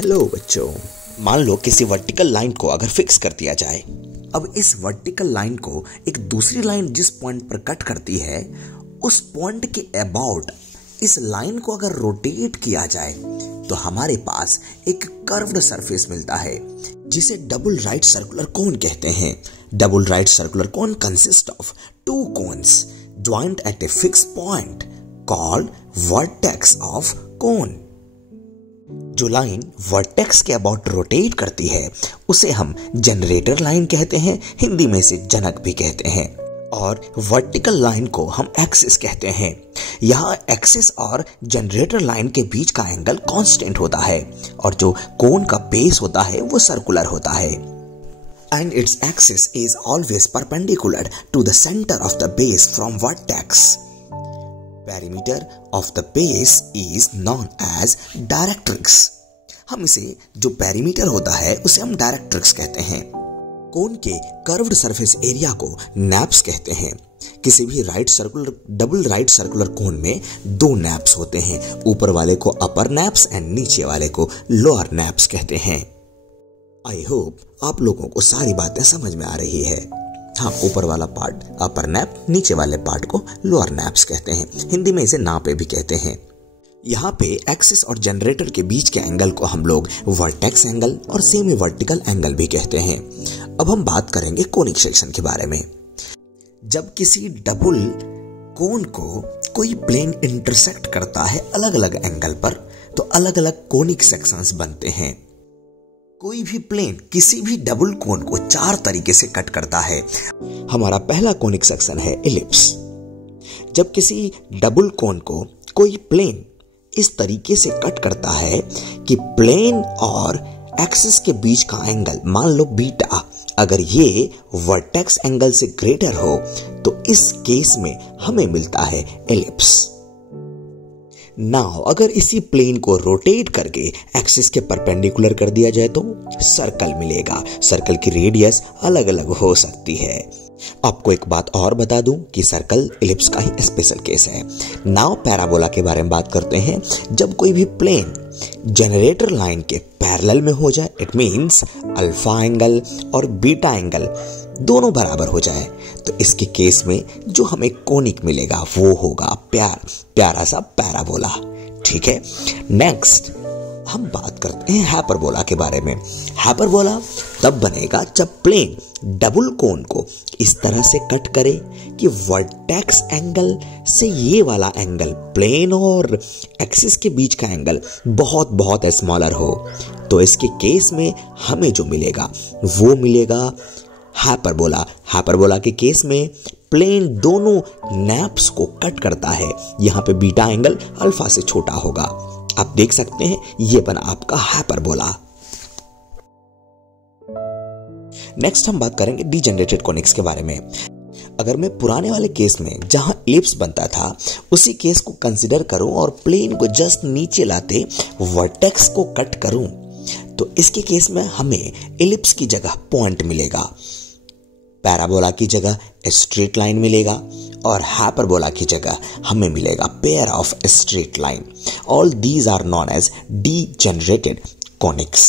Hello बच्चों, मान लो किसी वर्टिकल लाइन को अगर फिक्स कर दिया जाए। अब इस वर्टिकल लाइन को एक दूसरी लाइन जिस पॉइंट पर कट करती है उस पॉइंट के अबाउट इस लाइन को अगर रोटेट किया जाए तो हमारे पास एक कर्व्ड सरफेस मिलता है जिसे डबल राइट सर्कुलर कोन कहते हैं। Double right circular cone consist of two cones joint at a fix point called vertex of cone. जो लाइन वर्टेक्स के अबाउट रोटेट करती है उसे हम जनरेटर लाइन कहते हैं, हिंदी में इसे जनक भी कहते हैं। और वर्टिकल लाइन को हम एक्सिस कहते हैं। यहाँ एक्सिस और जनरेटर लाइन के बीच का एंगल कांस्टेंट होता है और जो कोन का बेस होता है वो सर्कुलर होता है। And it's axis is always perpendicular to the centre of the base from vertex. Perimeter of the base is known as directrix. हम इसे जो पेरीमीटर होता है उसे हम डायरेक्ट्रिक्स कहते हैं। कोन के कर्व्ड सरफेस एरिया को नैप्स कहते हैं। किसी भी डबल राइट सर्कुलर कोन में दो नैप्स होते हैं, ऊपर वाले को अपर नैप्स एंड नीचे वाले को लोअर नैप्स कहते हैं। आई होप आप लोगों को सारी बातें समझ में आ रही है। हाँ, ऊपर वाला पार्ट अपर नैप, नीचे वाले पार्ट को लोअर नैप्स कहते हैं, हिंदी में इसे नापे भी कहते हैं। यहाँ पे एक्सिस और जनरेटर के बीच के एंगल को हम लोग वर्टेक्स एंगल और सेमी वर्टिकल एंगल भी कहते हैं। अब हम बात करेंगे कोनिक सेक्शन के बारे में। जब किसी डबल कोन को कोई प्लेन इंटरसेक्ट करता है अलग अलग एंगल पर तो अलग अलग कोनिक सेक्शंस बनते हैं। कोई भी प्लेन किसी भी डबल कोन को चार तरीके से कट करता है। हमारा पहला कोनिक सेक्शन है इलिप्स। जब किसी डबल कोन को कोई प्लेन इस तरीके से कट करता है कि प्लेन और एक्सिस के बीच का एंगल मान लो बीटा, अगर ये वर्टेक्स एंगल से ग्रेटर हो तो इस केस में हमें मिलता है एलिप्स। नाउ अगर इसी प्लेन को रोटेट करके एक्सिस के परपेंडिकुलर कर दिया जाए तो सर्कल मिलेगा। सर्कल की रेडियस अलग अलग हो सकती है। आपको एक बात और बता दूं कि सर्कल इलिप्स का ही स्पेशल केस है। नाउ पैराबोला के बारे में बात करते हैं। जब कोई भी प्लेन जनरेटर लाइन के पैरेलल में हो जाए, इट मींस अल्फा एंगल और बीटा एंगल दोनों बराबर हो जाए तो इसके केस में जो हमें कोनिक मिलेगा वो होगा प्यारा सा पैराबोला। ठीक है, नेक्स्ट हम बात करते हैं हाइपरबोला के बारे में। हाइपरबोला तब बनेगा जब प्लेन डबल कोन को इस तरह से कट करे कि वर्टेक्स एंगल से ये वाला एंगल प्लेन और एक्सिस के बीच का एंगल बहुत बहुत स्मॉलर हो तो इसके केस में हमें जो मिलेगा वो मिलेगा हाइपरबोला। हाइपरबोला के केस में प्लेन दोनों नैप्स को कट करता है। यहां पे बीटा एंगल अल्फा से छोटा होगा। आप देख सकते हैं ये बना आपका हाइपरबोला। नेक्स्ट हम बात करेंगे डीजनरेटेड कोनिक्स के बारे में। अगर मैं पुराने वाले केस में जहां इलिप्स बनता था उसी केस को कंसीडर करूं और प्लेन को जस्ट नीचे लाते वर्टेक्स को कट करूं तो इसके केस में हमें इलिप्स की जगह पॉइंट मिलेगा, पैराबोला की जगह स्ट्रेट लाइन मिलेगा और हाइपरबोला की जगह हमें मिलेगा pair of straight line. All these are known as degenerated conics.